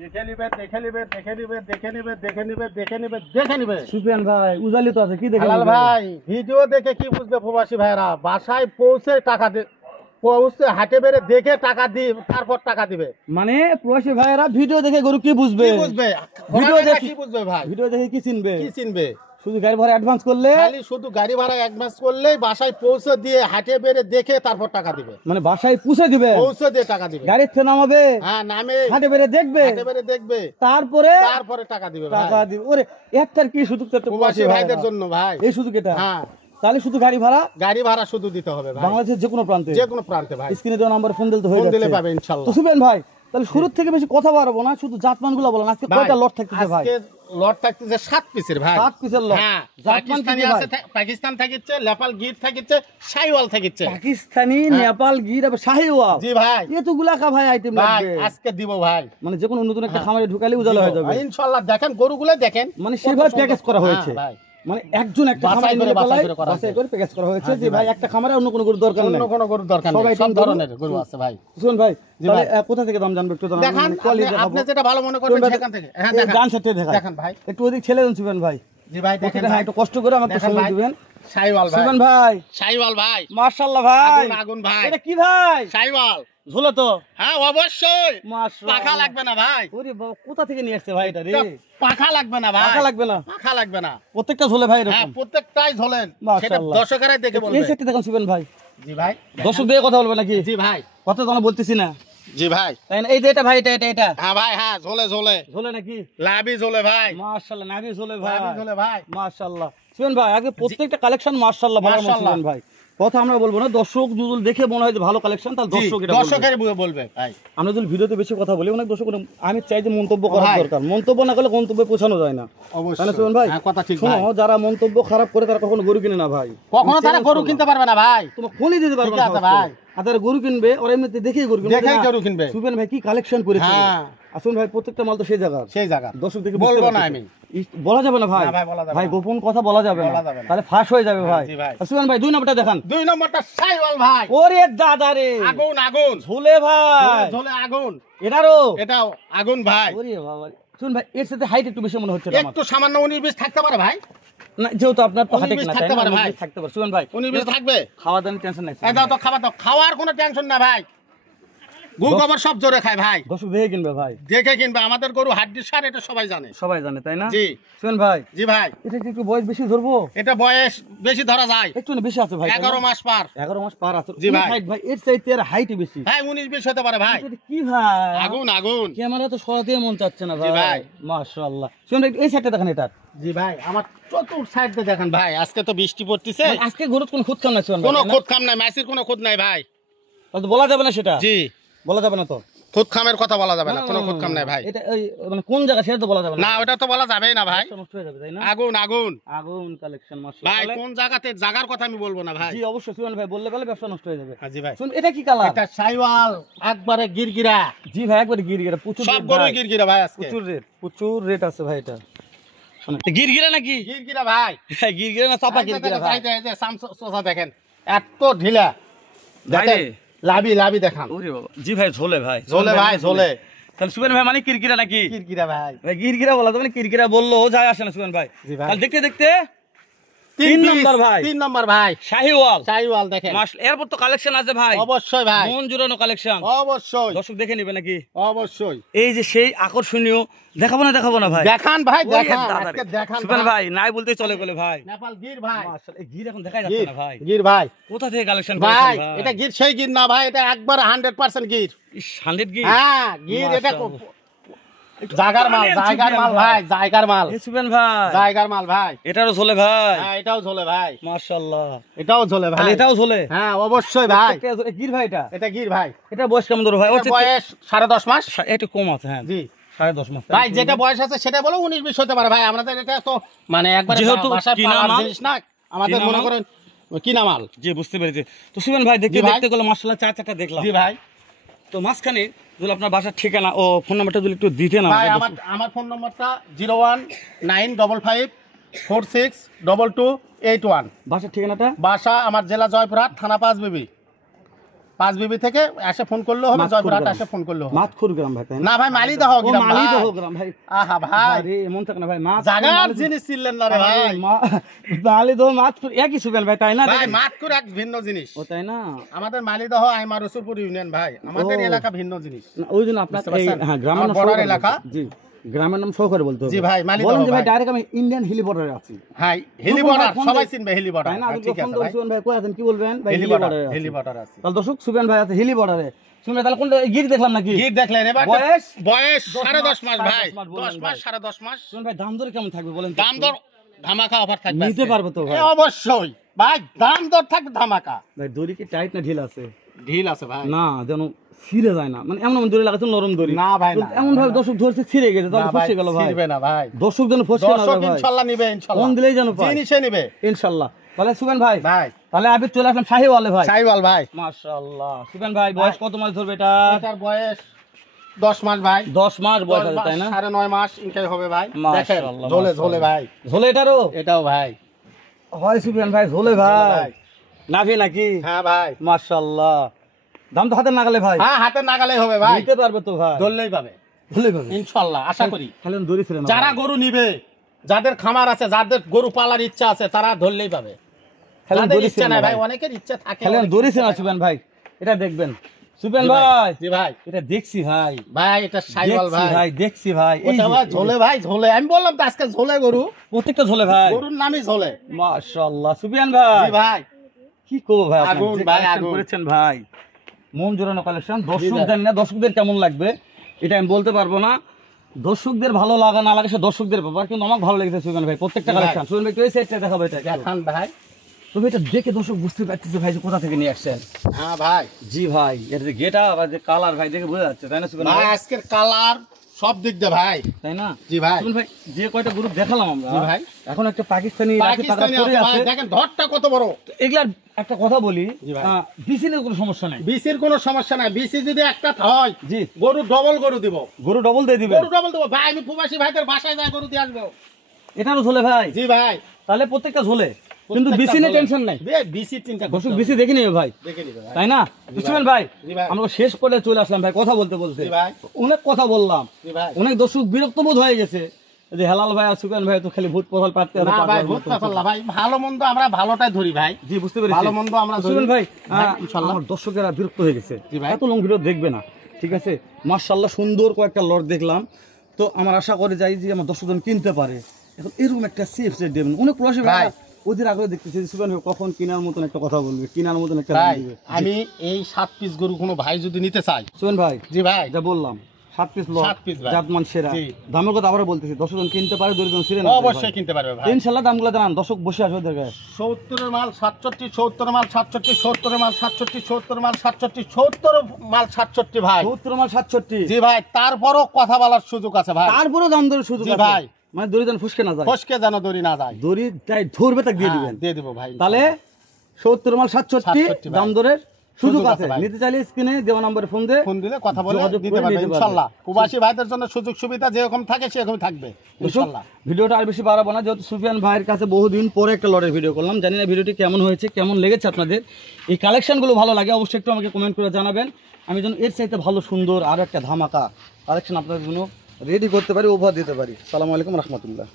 দেখে নিবে দেখে নিবে দেখে নিবে দেখে নিবে দেখে নিবে দেখে নিবে দেখে নিবে। সুফিয়ান ভাই উজালি তো আছে, কি দেখে হালাল ভাই ভিডিও দেখে কি বুঝবে প্রবাসী ভাইরা? বাসায় পৌঁছে টাকা পৌঁছে হাটে বেড়ে দেখে টাকা দিই, তারপর টাকা দিবে। মানে প্রবাসী ভাইরা ভিডিও দেখে গরু কি বুঝবে? বুঝবে ভিডিও দেখে কি বুঝবে ভাই? ভিডিও দেখে কি চিনবে? কি চিনবে? শুধু গাড়ি ভাড়া অ্যাডভান্স করলে, খালি শুধু গাড়ি ভাড়া অ্যাডভান্স করলেই বাসায় পৌঁছে দিয়ে হাটে বেড়ে দেখে তারপর টাকা দিবে। মানে বাসায় পুষে দিবে, পৌঁছে দিয়ে টাকা দিবে। গাড়ির থেকে নামাবে, হ্যাঁ নামে হাটে বেড়ে দেখবে, হাটে বেড়ে দেখবে, তারপরে টাকা দিবে। টাকা দিবে। ওরে একটার কি সুযোগ প্রবাসী ভাইদের জন্য ভাই, এই সুযোগ এটা। হ্যাঁ তাহলে শুধু গাড়ি ভাড়া শুধু দিতে হবে ভাই, বাংলাদেশের যে কোনো প্রান্তে ভাই। স্ক্রিনে দেওয়া নাম্বারে ফোন দিলে হয়ে যাচ্ছে, ফোন দিলে পাবে ইনশাআল্লাহ। তো সুফিয়ান ভাই তাহলে শুরু থেকে বেশি কথা বাড়াবো না, শুধু জাতমানগুলো বলেন। আজকে কয়টা লট থাকতেছে ভাই? আজকে লট থাকতেছে 7 পিসের ভাই। 7 পিসের লট। হ্যাঁ, জাতমান পাকিস্তানি কি আছে, পাকিস্তান থাকিচ্ছে, নেপাল গির থাকিচ্ছে, শাইওয়াল থাকিচ্ছে। পাকিস্তানি, নেপাল গির আর শাহিওয়াল। জি ভাই, এতগুলা কা ভাই আইটেম ভাই লাগবে। আজকে দিব ভাই। মানে যে কোনো নতুন একটা খামারে ঢুকালে উজালা হয়ে যাবে ইনশাআল্লাহ। দেখেন গরুগুলো দেখেন, মানে সেভাবে প্যাকেজ করা হয়েছে ভাই। মানে একজন একটা খামারে নিয়ে বাছাই করে প্যাকেজ করা হয়েছে যে ভাই একটা খামারে অন্য কোনো গরু দরকার নেই, অন্য কোনো গরু দরকার নেই, সব ধরনের গরু আছে ভাই। শুনুন ভাই, তাহলে কোথা থেকে দাম জানবে একটু জানান। দেখেন আপনি যেটা ভালো মনে করবেন সেখান থেকে। হ্যাঁ দেখেন, ডান সাইডে দেখেন ভাই, একটু ওদিক ছেলে দেন সুফিয়ান ভাই। জি ভাই দেখেন, হ্যাঁ একটু কষ্ট করে আমাকে সময় দিবেন। শাইওয়াল ভাই, সুফিয়ান ভাই, শাইওয়াল ভাই, মাশাআল্লাহ ভাই, আগুন ভাই। এটা কি ভাই? শাইওয়াল ঝোলা তো। হ্যাঁ অবশ্যই, মাশাআল্লাহ। পাখা লাগবে না ভাই। ওরে বাবা, কোথা থেকে নিয়ে আসছে ভাই এটা রে? পাখা লাগবে না ভাই, পাখা লাগবে না, পাখা লাগবে না, প্রত্যেকটা ঝোলে ভাই হ্যাঁ এরকম। প্রত্যেকটাই ঝোলেন, সেটা মাশাআল্লাহ। দর্শকেরাই দেখে বলবে। এই সেটটা দেখুন সুফিয়ান ভাই। জি ভাই, দর্শক দিয়ে কথা বলবে নাকি? জি ভাই, কথা তো আমি বলতেছি না। জি ভাই, তাই না? এই যে এটা ভাই, এটা হ্যাঁ ভাই, হ্যাঁ ঝোলে ঝোলে নাকি? লাভি ঝোলে ভাই, মাশাআল্লাহ, নাভি ঝোলে ভাই, লাভি ঝোলে ভাই। মাশাআল্লাহ। সুফিয়ান ভাই আগে প্রত্যেকটা কালেকশন মাশাআল্লাহ বলার মতো সুফিয়ান ভাই। কথা আমরা বলবো না, দর্শক যদি দেখে মনে হয় যে ভালো কালেকশন, তাহলে দর্শক এটা বলবে। দর্শকেরই বলবে ভাই। আমরা যদি ভিডিওতে বেশি কথা বলি, অনেক দর্শক আমি চাই যে মন্তব্য করা দরকার, মন্তব্য না করলে গন্তব্যে পৌঁছানো যায় না। অবশ্যই সুফিয়ান ভাই, হ্যাঁ কথা ঠিক। শোনো, যারা মন্তব্য খারাপ করে তারা কখনো গরু কিনে না ভাই, কখনো তারা গরু কিনতে পারবে না ভাই, তোমার ফোনই দিতে পারবে না ভাই। আর তারা গরু কিনবে, ওরা এমনিতে দেখেই গরু কিনবে, দেখেই গরু কিনবে। সুফিয়ান ভাই কি কালেকশন করেছে। হ্যাঁ আসুন ভাই, প্রত্যেকটা মাল তো সেই জায়গা দর্শক দেখে বলবো না আমি, বলা যাবে না ভাই, ভাই গোপন কথা বলা যাবে না, তাহলে ফাঁস হয়ে যাবে ভাই। সুফিয়ান ভাই 2 নম্বরটা দেখান। 2 নম্বরটা শাইওয়াল ভাই। ওরে দাদা রে, আগুন ঝোলে ভাই, ঝোলে আগুন। এটাও আগুন ভাই। ওরে বাবা, শুন ভাই, এর সাথে হাইট একটু বেশি মনে হচ্ছে আমার। একটু সামান্য 19-20 থাকতে পারে ভাই, না যেহেতু আপনার তো হাটে 19-20 কিনা, থাকতে পারে ভাই, থাকতে পারে। শুন ভাই, 19-20 থাকবে, খাওয়া দাওয়ার টেনশন নাই। এই দাও তো খাবার, দাও, খাওয়ার কোনো টেনশন না ভাই। গু গোবর সব জোরে খায় ভাই, দর্শক দেখে কিনবে ভাই, দেখে কিনবে। আমাদের গরু হাড্ডি সার, এটা সবাই জানে তাই না? জি শুন ভাই, জি ভাই, এটা কি একটু বয়স বেশি ধরবো? এটা বয়স বেশি ধরা যায়, একটু না বেশি আছে ভাই, 11 মাস পার। 11 মাস পার আছে। জি ভাই। ভাই এর চাইতে এর হাইট বেশি হ্যাঁ 19-20 হতে পারে ভাই। এটা কি ভাই? আগুন ক্যামেরা তো সরাতে মন চাচ্ছে না জি ভাই। ভাই। মাশাআল্লাহ। শুন এই সাইডটা দেখেন, এটা জি ভাই, আমার চতুর্থ সাইড দিয়ে দেখেন ভাই। আজকে তো বৃষ্টি পড়তেছে, আজকে গরুর কোনো খুদ কাম নাই, কোনো খুদ খাম নাই, ম্যাসির কোনো খুদ নাই ভাই। তো বলা যাবে না সেটা, জি বলা যাবে না তো, খুদ খামের কথা বলা যাবে না, কোনো খুদ খাম নাই ভাই। এটা ওই মানে কোন জায়গা সেটা তো বলা যাবে না, ওটা তো বলা যাবেই না ভাই। নষ্ট হয়ে যাবে, তাই না? আগুন কালেকশন ভাই, মাশাআল্লাহ কোন জায়গার কথা আমি বলবো না ভাই। জি অবশ্যই সুমন ভাই বললে ব্যবসা নষ্ট হয়ে যাবে। জি ভাই, শুন এটা কি কালার? এটা শাইওয়াল, একবারে গিরগিরা। জি ভাই, একবারে গিরগিরা, প্রচুর সব গরু গিরগিরা ভাই, আজকে প্রচুর রেট আছে ভাই। এটা শুনুন, গিরগিরা নাকি? গিরগিরা ভাই, গিরগিরা না চাপা গিরগিরা ভাই? এই যে সামসা দেখেন, এত ঢিলা দেখেন, লাভি দেখান। ওরে বাবা, জি ভাই ঝোলে ভাই, ঝোলে। তাহলে সুমন ভাই মানে কিরকিরা নাকি? গিরগিরা ভাই, গিরগিরা বলা তো মানে কিরকিরা বললো যায় আসে না সুমন ভাই। জি ভাই, তাহলে দেখতে দেখতে 3 নম্বর ভাই শাহিওয়াল দেখেন। এরপর তো কালেকশন আছে ভাই, অবশ্যই ভাই, মন জুড়ানো কালেকশন, অবশ্যই দর্শক দেখে নেবে নাকি? অবশ্যই। এই যে সেই আকর্ষণীয়, দেখাবো না ভাই? দেখান ভাই, দেখান সুমন ভাই, নাই বলতে চলে গেলে ভাই। নেপাল গির ভাই, মাশাআল্লাহ, এই গির এখন দেখা যাচ্ছে না ভাই। গির ভাই কোথা থেকে কালেকশন করেছেন ভাই? এটা গির সেই গির না ভাই, এটা একবার 100% গির। 100 গির? হ্যাঁ গির, এটা জায়গার মাল ভাই, জায়গার মাল। সুমন ভাই, জায়গার মাল ভাই। এটাও ঝোলে ভাই? হ্যাঁ এটাও ঝোলে ভাই, মাশাআল্লাহ। এটাও ঝোলে ভাই, এটাও ঝোলে? হ্যাঁ অবশ্যই ভাই। গির ভাই, এটা গির ভাই। এটা বয়স কেমন ধরো ভাই? বয়স 10.5 মাস। একটু কম আছে, হ্যাঁ জি 10.5 মাস ভাই। যেটা বয়স আছে সেটা বলো 19-20 হতে পারে ভাই। আমাদের এটা তো মানে একবার বাসায় পালার জিনিস না, আমাদের মনে করেন কিনা মাল। জি বুঝতে পেরেছি। তো সুমন ভাই দেখতে গেলে মাশাআল্লাহ 4-4টা দেখলাম। জি ভাই। তো মাঝখানে যদি আপনার বাসার ঠিকানা ও ফোন নাম্বারটা যদি একটু দিতেন ভাই। আমার ফোন নাম্বারটা 01955462281। বাসার ঠিকানাটা? বাসা আমার জেলা জয়পুরহাট, থানা পাঁচবিবি। পাঁচবিবি থেকে এসে ফোন করলেও হবে, জয়পুরহাট এসে ফোন করলেও হবে। মাতখুর গ্রাম ভাই, না ভাই মালিদহ গ্রাম, মালিদহ গ্রাম ভাই। আহা ভাই আরে এমন থাকে না ভাই, জায়গার জিনিস ছিলেন না রে ভাই। মালিদহ মাতখুর একই সুবেন ভাই, তাই না ভাই? মাতখুর এক ভিন্ন জিনিস। ও তাই না? আমাদের মালিদহ আইমা রসুলপুর ইউনিয়ন ভাই, আমাদের এলাকা ভিন্ন জিনিস। ওই জন্য আপনার হ্যাঁ গ্রামের বর্ডার এলাকা। জি, গ্রামের নাম সহকারে বলতে হবে। জি ভাই, মালিদহ বলেন যে ভাই ভাই ডাইরেক্ট আমি ইন্ডিয়ান হিলি বর্ডারে আছি। হ্যাঁ হিলি বর্ডার, সবাই চিনবে হিলি বর্ডার। তাই না? ঠিক আছে ভাই, সুবেন ভাই কই আছেন কি বলবেন ভাই? হিলি বর্ডারে, হিলি বর্ডার আছে। তাহলে দর্শক সুবেন ভাই আছে হিলি বর্ডারে। শুনে তাহলে কোনটা গির দেখলাম নাকি? গির দেখলেন এবার? বয়স বয়স 10.5 মাস ভাই, 10 মাস 10.5 মাস। শুন ভাই দাম দর কেমন থাকবে বলেন? দাম দর ধামাকা অফার থাকবে, নিতে পারবো তো ভাই? অবশ্যই ভাই, দাম দর থাকবে ধামাকা। ভাই দড়ি কি টাইট না ঢিল আছে? ঢিল আছে ভাই, না যেন ছিঁড়ে যায় না, মানে এমন দড়ি লাগাতে নরম দড়ি না ভাই, না এমন ভাবে দর্শক ধরছে ছিঁড়ে গেছে, তাহলে ফসকে গেল ভাই। ছিড়বে না ভাই, দর্শক যেন ফসকে না যায় ভাই। ইনশাআল্লাহ নিবে, ইনশাআল্লাহ কোন দিলেই যেন পায়, জিনিসে নিবে ইনশাআল্লাহ। তাহলে সুবেন ভাই ভাই, তাহলে আমি চলে আসলাম শাহিওয়ালে ভাই। সাইওয়াল ভাই, মাশাআল্লাহ। সুবেন ভাই বয়স কত মাস ধরবে এটা? এটার বয়স 10 মাস ভাই, 10 মাস বয়স আছে তাই না? 9.5 মাস ইনকাই হবে ভাই। দেখেন মাশাআল্লাহ, ঝোলে ঝোলে ভাই, ঝোলে এটারও এটাও ভাই হয় সুবেন ভাই, ঝোলে ভাই নাভি নাকি? হ্যাঁ ভাই, মাশাআল্লাহ। দাম তো হাতে নাগালে ভাই? হ্যাঁ হাতে নাগালেই হবে ভাই, নিতে পারবে তো ভাই? ধরলেই পাবে, ধরলেই পাবে ইনশাআল্লাহ আশা করি। খালি দড়ি ছিল না, যারা গরু নিবে, যাদের খামার আছে, যাদের গরু পালার ইচ্ছা আছে, তারা ধরলেই পাবে। খালি যাদের দড়ি ছিল ইচ্ছা না নাই ভাই, ভাই, অনেকের ইচ্ছা থাকে। খালি দড়ি ছিল না সুবেন ভাই। এটা দেখবেন সুবেন ভাই, জি ভাই, এটা দেখছি ভাই, ভাই এটা সাইওয়াল দেখছি ভাই, দেখছি ভাই। এই ওটা যে, ভাই ঝোলে ভাই, ঝোলে। আমি বললাম তো আজকে ঝোলে গরু, প্রত্যেকটা ঝোলে ভাই। গরুর নামই ঝোলে। মাশাআল্লাহ সুবিয়ান ভাই, জি ভাই, কি করবো ভাই, আপনি আগুন যে ভাই, collection আগুন করেছেন ভাই, মন জোড়ানো কালেকশন। দর্শক জানি না দর্শকদের কেমন লাগবে, এটা আমি বলতে পারবো না। দর্শকদের ভালো লাগা না লাগে সে দর্শকদের ব্যাপার, কিন্তু আমার ভালো লেগেছে সুবিয়ান ভাই প্রত্যেকটা কালেকশন। সুবিয়ান ভাই এই সেটটা দেখাবো, এটা দেখান ভাই। তবে এটা দেখে দর্শক বুঝতে পারতেছে ভাই যে কোথা থেকে নিয়ে আসছেন। হ্যাঁ ভাই, জি ভাই, এর যে গেটা বা যে কালার ভাই দেখে বোঝা যাচ্ছে, তাই না সুবিয়ান ভাই ভাই? আজকের কালার সব দিক দিয়ে ভাই, তাই না? জি ভাই, সুবিয়ান ভাই যে কয়টা গ্রুপ দেখালাম আমরা, জি ভাই, এখন একটা পাকিস্তানি রাখি পাকড়া পাকিস্তানি পরে আছে আছে। ভাই, দেখেন ধরটা কত বড়। এগুলার একটা কথা বলি, জি ভাই। বিসিনের কোনো সমস্যা নাই। বিসির কোনো সমস্যা নাই, বিসি যদি একটা হয়, জি, গরু ডবল গরু দিব, গরু ডবল দিয়ে দিবে। গরু ডবল দেবো ভাই। আমি প্রবাসী ভাইদের বাসায় যাই গরু দিয়ে আসবো। এটারও ঝোলে ভাই? জি ভাই, তাহলে প্রত্যেকটা ঝোলে, কিন্তু বিসি নিয়ে টেনশন নাই। বিসির চিন্তা দর্শক বিসি দেখে নিবে ভাই, দেখে নিবে ভাই। তাই না? বুঝছেন ভাই, জি ভাই, আমরা শেষ করে চলে আসলাম ভাই কথা বলতে বলতে। জি ভাই, অনেক কথা বললাম, জি ভাই। অনেক দর্শক বিরক্ত বোধ হয়ে গেছে যে হেলাল ভাই আর সুকান ভাই তো খালি ভূত পথাল পাততে না ভাই, ভূতটা ফেললা ভাই, ভালো মন্দ আমরা ভালোটাই ধরি ভাই। জি বুঝতে পেরেছি, ভালো মন্দ আমরা ধরি সুকান ভাই। ইনশাআল্লাহ। আমার দর্শকেরা বিরক্ত হয়ে গেছে, জি ভাই। এত লং ভিডিও দেখবে না, ঠিক আছে? মাশাআল্লাহ সুন্দর কয়েকটা লট দেখলাম, তো আমার আশা করে যাই যে আমার দর্শকজন কিনতে পারে। এখন এরকম একটা সেফ সেট দেবেন, অনেক প্রবাসী ভাই ওদের আগে দেখতেছি সুকান ভাই কখন কেনার মতন একটা কথা বলবে, কেনার মতন একটা ভাই দিবে। আমি এই 7 পিস গরু কোনো ভাই যদি নিতে চাই, সুকান ভাই জি ভাই, যা বললাম 7 পিস লট, 7 পিস ভাই, জাতমান সেরা, জি। দামের কথা আবারও বলতেছি, দর্শকজন কিনতে পারে, দরিদ্র ছিলেন অবশ্যই কিনতে পারবে ভাই। ইনশাআল্লাহ। দামগুলো জানান, দর্শক বসে আসবে ওদের গায়ে। 70 এর মাল 67, 70 মাল 67, 70 মাল 67, 70 মাল 67, 70 মাল 67 ভাই, 70 মাল 67। জি ভাই, তারপরও কথা বলার সুযোগ আছে ভাই, তারপরেও দাম দরের সুযোগ জি আছে ভাই। মানে দড়ি যেন ফুসকে না যায়, ফসকে যেন দড়ি না যায়, দড়ি তাই ধরবে তাকে দিয়ে দিবেন, দিয়ে দিব ভাই। তাহলে 70 মাল 67 67 ভাই। দাম দরের সুযোগ সুযোগ আছে। আছে ভাই। নিতে চাইলে স্ক্রিনে দেওয়া নম্বরে ফোন দিয়ে ফোন দিলে কথা বলে যোগাযোগ দিতে করে পারবে নিতে পারবে। ইনশাআল্লাহ। প্রবাসী ভাইদের জন্য সুযোগ সুবিধা যেরকম থাকে সেরকম থাকবে ইনশাআল্লাহ। ভিডিওটা আর বেশি বাড়াবো না, যেহেতু সুফিয়ান ভাইয়ের কাছে বহুদিন পরে একটা লটের ভিডিও করলাম, জানি না ভিডিওটি কেমন হয়েছে, কেমন লেগেছে আপনাদের। এই কালেকশনগুলো ভালো লাগে অবশ্যই একটু আমাকে কমেন্ট করে জানাবেন, আমি যেন এর চাইতে ভালো সুন্দর আর একটা ধামাকা কালেকশন আপনাদের জন্য রেডি করতে পারি, উপহার দিতে পারি। আসসালামু আলাইকুম রহমতুল্লাহ।